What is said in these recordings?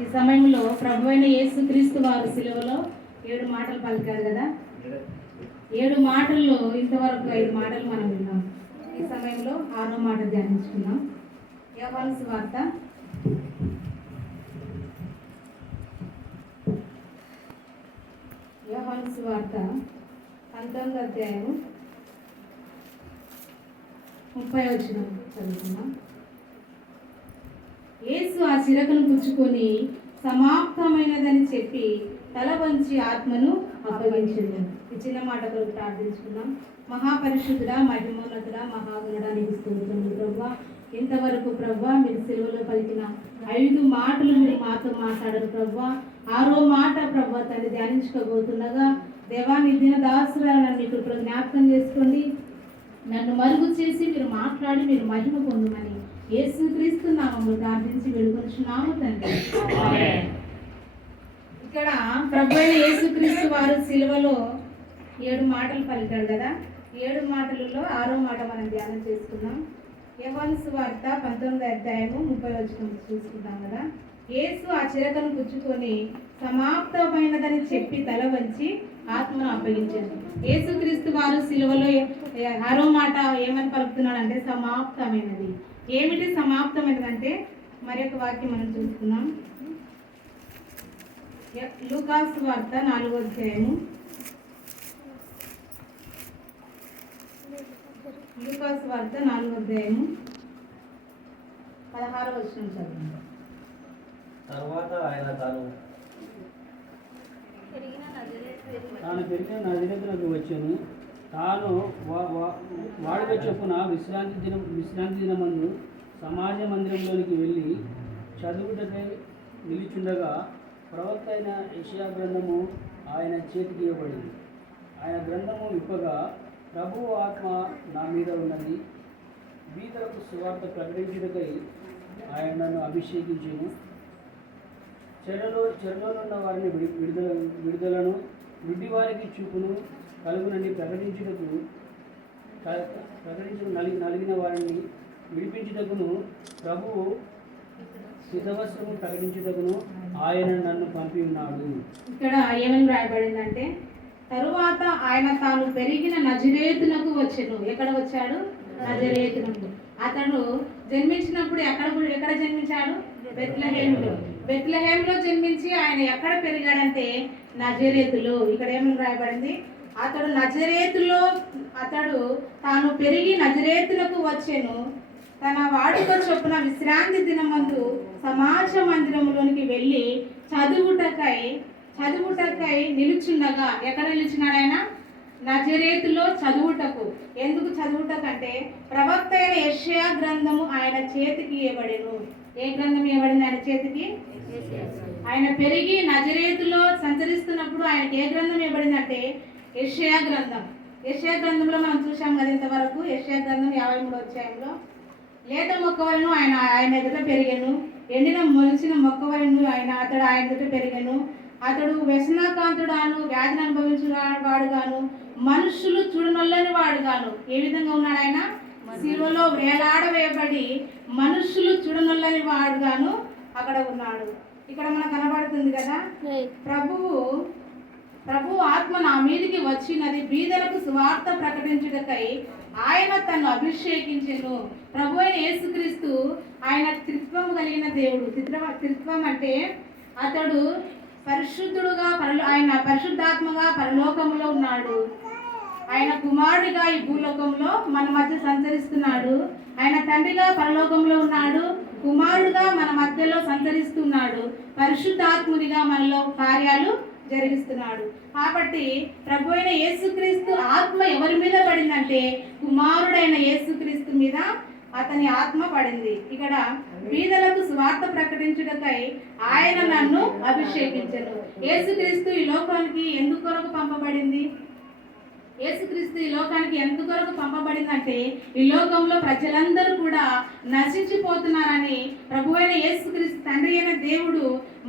ఈ సమయంలో ప్రభు అయిన యేసుక్రీస్తు వారు సిలువలో 7 మాటలు పలికారు కదా. 7 మాటల్లో ఇంతవరకు 5 మాటలు మనం విన్నాం. ఈ సమయంలో 6వ మాట ధ్యానించుకున్నాం. యోహాను సువార్త 19వ అధ్యాయము 30వ వచనం చదువుకున్నాం. యేసు ఆ చిరకను పుచ్చుకొని సమాప్తమైనదని చెప్పి తల వంచి ఆత్మను అప్పగించింది. ఈ చిన్న మాట కొరకు ప్రార్థించుకున్నాం. మహాపరిశుద్ధుడా, మహిమోన్నతుడా, మహాగుణుడా నీకు స్తోత్రములు ప్రభువా. ఇంతవరకు ప్రభువా మీరు సిలువలో పలికిన 5 మాటలు మీరు మాతో మాట్లాడారు ప్రభువా. 6వ మాట ప్రభువా తండ్రి ధ్యానించుకోబోతుండగా దేవా నీ దిన దాసురాలను మీ కృపలో జ్ఞాపకం చేసుకోండి. నన్ను మరుగు చేసి మీరు మాట్లాడి మీరు మహిమ పొందమని యేసుక్రీస్తు నామములో ప్రార్థించి వేడుకొనుచున్నాము తండ్రి. ఇక్కడ ప్రభు అయిన యేసుక్రీస్తు వారు సిలువలో 7 మాటలు పలికాడు కదా. 7 మాటలలో 6వ మాట మనం ధ్యానం చేసుకున్నాం. యోహాను సువార్త 19వ అధ్యాయము 30వ వచనం చూసుకుంటాం కదా. యేసు ఆ చిరకను పుచ్చుకొని సమాప్తమైనదని చెప్పి తల వంచి ఆత్మను అప్పగించాడు. యేసుక్రీస్తు వారు సిలువలో 6వ మాట ఏమని పలుకుతున్నాడు అంటే సమాప్తమైనది. ఏమిటి సమాప్తమైనదంటే మరి ఒక వాక్యం మనం చూసుకున్నాం. లూకాసు వార్త 4వ అధ్యాయము 16వ వచనం చదువుకుందాం. తర్వాత ఆయన తాను పెరిగిన నజరేతునకు వచ్చాను. తాను వాడుక చొప్పున విశ్రాంతి దినమందు సమాజ మందిరంలోనికి వెళ్ళి చదువుటకై నిలిచుండగా ప్రవక్త అయిన యెషయా గ్రంథము ఆయన చేతికి ఇవ్వబడింది. ఆయన గ్రంథము విప్పగా ప్రభువు ఆత్మ నా మీద ఉన్నది, బీదలకు సువార్త ప్రకటించుటకై ఆయన నన్ను అభిషేకించెను. చెరలోనున్న వారిని విడుదలను, గుడ్డి వారికి చూపును కలుగునని ప్రకటించుటకు నలిగిన వారిని విడిపించుటకును, ప్రభువు హితవస్త్రము ప్రకటించుటకును ఆయన నన్ను పంపి ఉన్నాడు. ఇక్కడ ఏమని రాయబడిందంటే తరువాత ఆయన తాను పెరిగిన నజరేతునకు వచ్చెను. ఎక్కడ వచ్చాడు? నజరేతునకు. అతడు జన్మించినప్పుడు ఎక్కడ జన్మించాడు? బెత్లెహేములో జన్మించి ఆయన ఎక్కడ పెరిగాడంటే నజరేతులో. ఇక్కడ ఏమని రాయబడింది? అతడు తాను పెరిగి నజరేతులకు వచ్చెను. తన వాడుక చొప్పున విశ్రాంతి దినమందు సమాజ మందిరంలోనికి వెళ్ళి చదువుటకై నిలుచుండగా. ఎక్కడ నిలుచున్నాడు ఆయన? నజరేతులో చదువుటకు. ఎందుకు చదువుటకంటే ప్రవక్త అయిన యెషయా గ్రంథము ఆయన చేతికి ఇవ్వబడెను. ఏ గ్రంథం ఇవ్వబడింది ఆయన చేతికి? ఆయన పెరిగి నజరేతులో సంచరిస్తున్నప్పుడు ఆయనకి ఏ గ్రంథం ఇవ్వబడింది అంటే యెషయా గ్రంథం. యెషయా గ్రంథంలో మనం చూసాం కదా ఇంతవరకు. యెషయా గ్రంథం 53వ అధ్యాయంలో లేత మొక్కవలను ఆయన ఎదుట పెరిగాను, ఎండిన మొలిచిన మొక్కవలను అతడు ఆయన ఎదుట పెరిగాను. అతడు వ్యసనాకాంతుడాను, వ్యాధిని అనుభవించిన వాడుగాను, మనుషులు చూడనొల్లని వాడుగాను. ఏ విధంగా ఉన్నాడు ఆయన? సిలువలో వేలాడవేయబడి మనుషులు చూడనొల్లని వాడుగాను అక్కడ ఉన్నాడు. ఇక్కడ మనకు కనబడుతుంది కదా, ప్రభు ఆత్మ నా మీదికి వచ్చినది, బీదలకు సువార్త ప్రకటించుటకై ఆయన తను అభిషేకించెను. ప్రభు అయిన యేసుక్రీస్తు ఆయన త్రిత్వం కలిగిన దేవుడు. త్రిత్వం అంటే అతడు పరిశుద్ధుడుగా ఆయన పరిశుద్ధాత్మగా పరలోకంలో ఉన్నాడు. ఆయన కుమారుడిగా ఈ భూలోకంలో మన మధ్య సంచరిస్తున్నాడు. ఆయన తండ్రిగా పరలోకంలో ఉన్నాడు, కుమారుడుగా మన మధ్యలో సంచరిస్తున్నాడు, పరిశుద్ధాత్మునిగా మనలో కార్యాలు జరిగిస్తున్నాడు. కాబట్టి ప్రభు అయిన యేసుక్రీస్తు ఆత్మ ఎవరి మీద పడిందంటే కుమారుడైన యేసుక్రీస్తు మీద అతని ఆత్మ పడింది. ఇక్కడ బీదలకు స్వార్థ ప్రకటించుటకై ఆయన నన్ను అభిషేకించెను. యేసుక్రీస్తు ఈ లోకానికి ఎందుకు కొరకు పంపబడింది? యేసుక్రీస్తు ఈ లోకానికి ఎంత కొరకు పంపబడిందంటే ఈ లోకంలో ప్రజలందరూ కూడా నశించిపోతున్నారని ప్రభువైన యేసుక్రీస్తు తండ్రి అయిన దేవుడు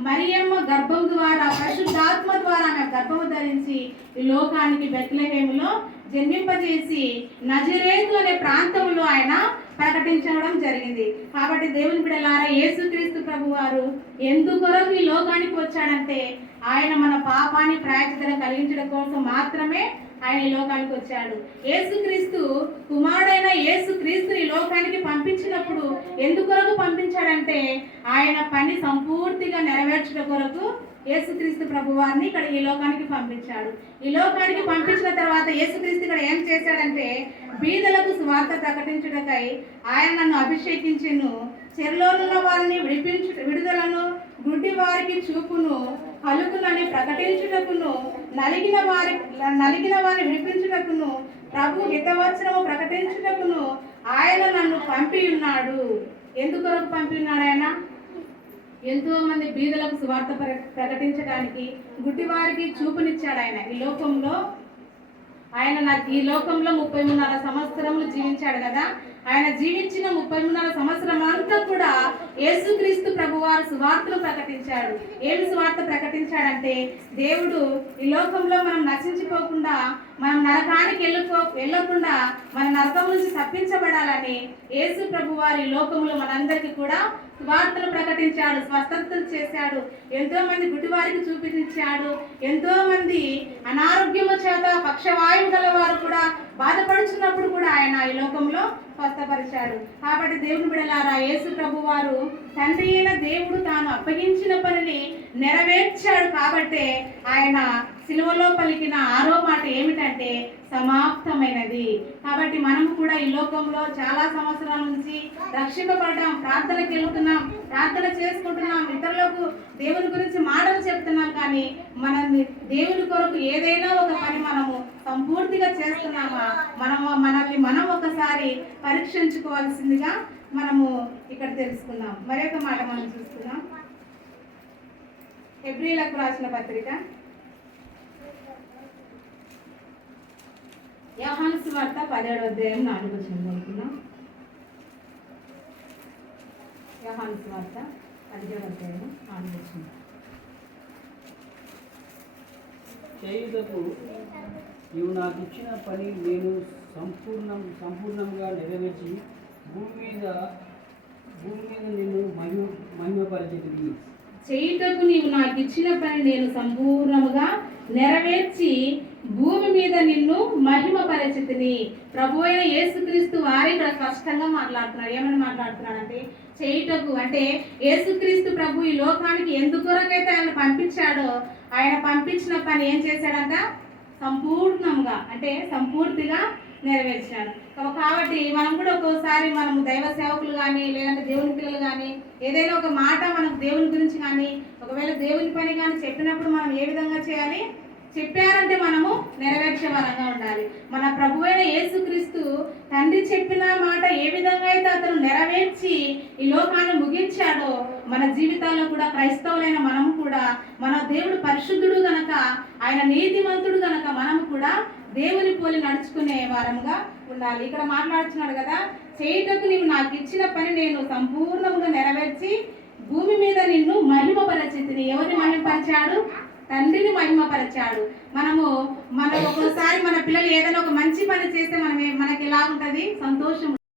మరియమ్మ గర్భం ద్వారా పరిశుద్ధాత్మ ద్వారా ఆమె గర్భము ధరించి ఈ లోకానికి బెత్లెహేములో జన్మింపజేసి నజరేతు అనే ప్రాంతంలో ఆయన ప్రకటించడం జరిగింది. కాబట్టి దేవుని బిడ్డలారా, యేసుక్రీస్తు ప్రభువారు ఎందుకొరకు ఈ లోకానికి వచ్చాడంటే ఆయన మన పాపాన్ని ప్రాయశ్చిత్తం కలిగించడం కోసం మాత్రమే ఆయన ఈ లోకానికి వచ్చాడు. యేసుక్రీస్తు కుమారుడైన యేసుక్రీస్తు ఈ లోకానికి పంపించినప్పుడు ఎందుకొరకు పంపించాడంటే ఆయన పని సంపూర్తిగా నెరవేర్చడం కొరకు యేసుక్రీస్తు ప్రభువారిని ఇక్కడ ఈ లోకానికి పంపించాడు. ఈ లోకానికి పంపించిన తర్వాత యేసుక్రీస్తు ఇక్కడ ఏం చేశాడంటే బీదలకు సువార్త ప్రకటించుటకై ఆయన నన్ను అభిషేకించెను, చెరలోనున్న వారిని విడుదలను, గుడ్డి వారికి చూపును, పలుకులని ప్రకటించుటకును, నలిగిన వారిని విడిపించుటకును, ప్రభు హితవచనము ప్రకటించుటకును ఆయన నన్ను పంపి ఉన్నాడు. ఎందుకొరకు పంపి ఉన్నాడు ఆయన? ఎంతో మంది బీదలకు సువార్త ప్రకటించడానికి, గుడ్డివారికి చూపునిచ్చాడు ఆయన. ఈ లోకంలో ఆయన ఈ లోకంలో 33 సంవత్సరములు జీవించాడు కదా. ఆయన జీవించిన 33 సంవత్సరం అంతా కూడా యేసుక్రీస్తు ప్రభువారు సువార్తను ప్రకటించాడు. ఏమి సువార్త ప్రకటించాడంటే దేవుడు ఈ లోకంలో మనం నశించిపోకుండా, మనం నరకానికి వెళ్ళకుండా మన నరకం నుంచి తప్పించబడాలని యేసు ప్రభువారు ఈ లోకంలో మనందరికీ కూడా సువార్తను ప్రకటించాడు, స్వస్థతలు చేశాడు, ఎంతో మంది గుడ్డివారికి చూపించాడు, ఎంతో మంది అనారోగ్యము చేత పక్షవాయువు గల వారు కూడా బాధపడుచున్నప్పుడు కూడా ఆయన ఈ లోకంలో స్వస్థపరిచాడు. కాబట్టి దేవుని బిడ్డలారా, యేసు ప్రభువారు తండ్రి అయిన దేవుడు తాను అప్పగించిన పనిని నెరవేర్చాడు. కాబట్టే ఆయన సిలువలో పలికిన 6వ మాట ఏమిటంటే సమాప్తమైనది. కాబట్టి మనము కూడా ఈ లోకంలో చాలా సంవత్సరాల నుంచి రక్షింపబడ్డాం, ప్రార్థనకి వెళ్తున్నాం, ప్రార్థన చేసుకుంటున్నాం, ఇతరులకు దేవుని గురించి మాటలు చెప్తున్నాం. కానీ దేవుని కొరకు ఏదైనా ఒక పని మనము సంపూర్తిగా చేస్తున్నామా, మనల్ని మనం ఒకసారి పరీక్షించుకోవాల్సిందిగా మనము ఇక్కడ తెలుసుకుందాం. మరొక మాట మనం చూస్తున్నాం. హెబ్రీలకు రాసిన పత్రిక యోహాను సువార్త 17వ అధ్యాయం 4వ వచనం చదువుతున్నాం. యోహాను సువార్త 17వ అధ్యాయం 4వ వచనం. చేయుటకు నీవు నాకు ఇచ్చిన పని నేను సంపూర్ణంగా నెరవేర్చి భూమి మీద నిన్ను మహిమపరిచితిని. చేయుటకు నీవు నాకు ఇచ్చిన పని నేను సంపూర్ణముగా నెరవేర్చి భూమి మీద నిన్ను మహిమపరిచితిని. ప్రభు అయిన యేసుక్రీస్తు వారి ఇక్కడ స్పష్టంగా మాట్లాడుతున్నాడు. ఏమని మాట్లాడుతున్నాడంటే చేయుటకు అంటే యేసుక్రీస్తు ప్రభు ఈ లోకానికి ఎందుకొరకైతే ఆయన పంపించాడో ఆయన పంపించిన పని ఏం చేశాడంట? సంపూర్ణంగా అంటే సంపూర్తిగా నెరవేర్చాడు. కాబట్టి మనం కూడా ఒక్కోసారి మనము దైవ సేవకులు కానీ లేదంటే దేవుని పిల్లలు కానీ ఏదైనా ఒక మాట మనకు దేవుని గురించి కానీ ఒకవేళ దేవుని పని కానీ చెప్పినప్పుడు మనం ఏ విధంగా చేయాలి? చెప్పారంటే మనము నెరవేర్చే వారంగా ఉండాలి. మన ప్రభువైన యేసుక్రీస్తు తండ్రి చెప్పిన మాట ఏ విధంగా అయితే అతను నెరవేర్చి ఈ లోకాన్ని ముగించాడో మన జీవితాల్లో కూడా క్రైస్తవులైన మనము కూడా మన దేవుడు పరిశుద్ధుడు గనక, ఆయన నీతిమంతుడు గనక మనము కూడా దేవుని పోలి నడుచుకునే వారముగా ఉండాలి. ఇక్కడ మాట్లాడుతున్నాడు కదా, చేయుటకు నీవు నాకు ఇచ్చిన పని నేను సంపూర్ణంగా నెరవేర్చి భూమి మీద నిన్ను మహిమపరచితిని. ఎవరిని మహిమపరిచాడు? తండ్రిని మహిమపరిచాడు. మనం ఒక్కోసారి మన పిల్లలు ఏదైనా ఒక మంచి పని చేస్తే మనకి ఎలా ఉంటుంది? సంతోషం